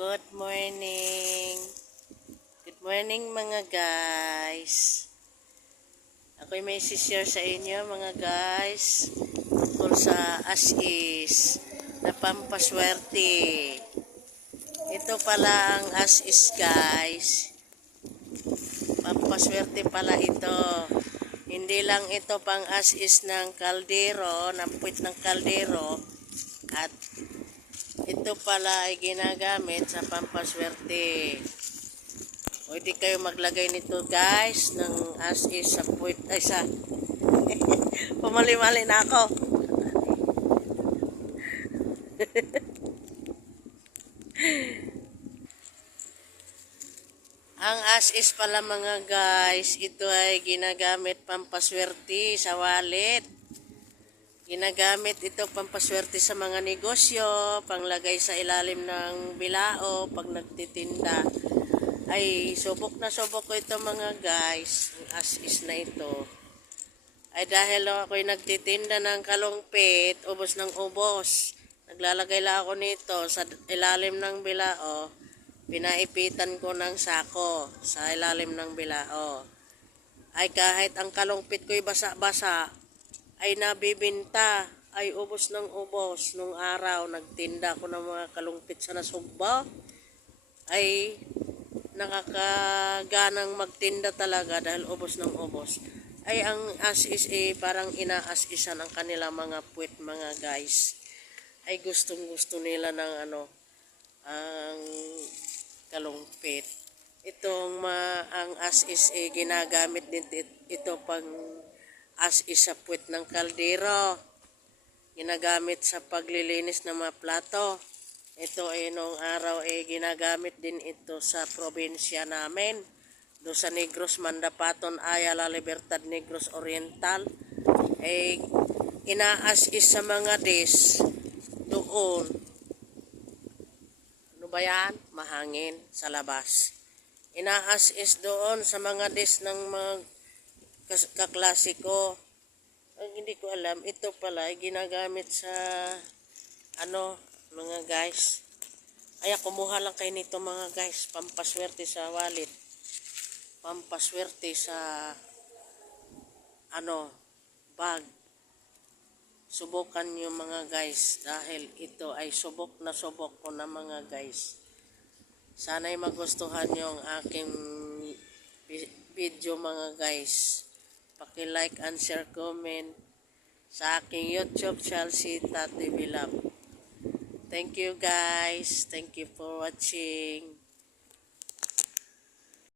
Good morning. Good morning mga guys. Ako'y may share sa inyo mga guys tungkol sa as-is na pampaswerte. Ito pala ang as-is guys. Pampaswerte pala ito. Hindi lang ito pang as-is ng kaldero, ng puwit ng kaldero, at ito pala ay ginagamit sa pampaswerte. Pwede kayo maglagay nito guys ng as-is sa puwit, ay sa pumali-mali na ako. Ang as-is pala mga guys, ito ay ginagamit pampaswerte sa wallet. Ginagamit ito pampaswerte sa mga negosyo, panglagay sa ilalim ng bilao pag nagtitinda. Ay subok na subok ko ito mga guys, ang as-is na ito. Ay dahil ako'y nagtitinda ng kalungpit, ubos ng ubos. Naglalagay lang ako nito sa ilalim ng bilao. Pinaipitan ko ng sako sa ilalim ng bilao. Ay kahit ang kalungpit ko'y basa-basa, ay nabibinta, ay ubos ng ubos. Nung araw, nagtinda ko ng mga kalungpit sa Nasugba, ay nakakaganang magtinda talaga dahil ubos ng ubos. Ay ang as-is parang ina-as-isan ang kanila mga puwit mga guys. Ay gustong gusto nila ng ang kalungpit. Ang as-is ginagamit din ito pang as-is sa puwit ng kaldero. Ginagamit sa paglilinis ng mga plato. Ito ay noong araw ginagamit din ito sa probinsya namin. Do sa Negros Mandapaton, Ayala, Libertad, Negros Oriental. Ina-as-is sa mga dish doon. Ano ba yan? Mahangin sa labas. Ina-as-is doon sa mga dish ng mga kaklasiko. Ang hindi ko alam, ito pala ay ginagamit sa mga guys. Ay kumuha lang kayo nito mga guys, pampaswerte sa wallet. Pampaswerte sa bag. Subukan nyo mga guys dahil ito ay subok na subok ko na mga guys. Sana'y magustuhan nyo ang aking video mga guys. Paki-like and share, comment sa aking YouTube channel, si Tati Bilab. Thank you guys. Thank you for watching.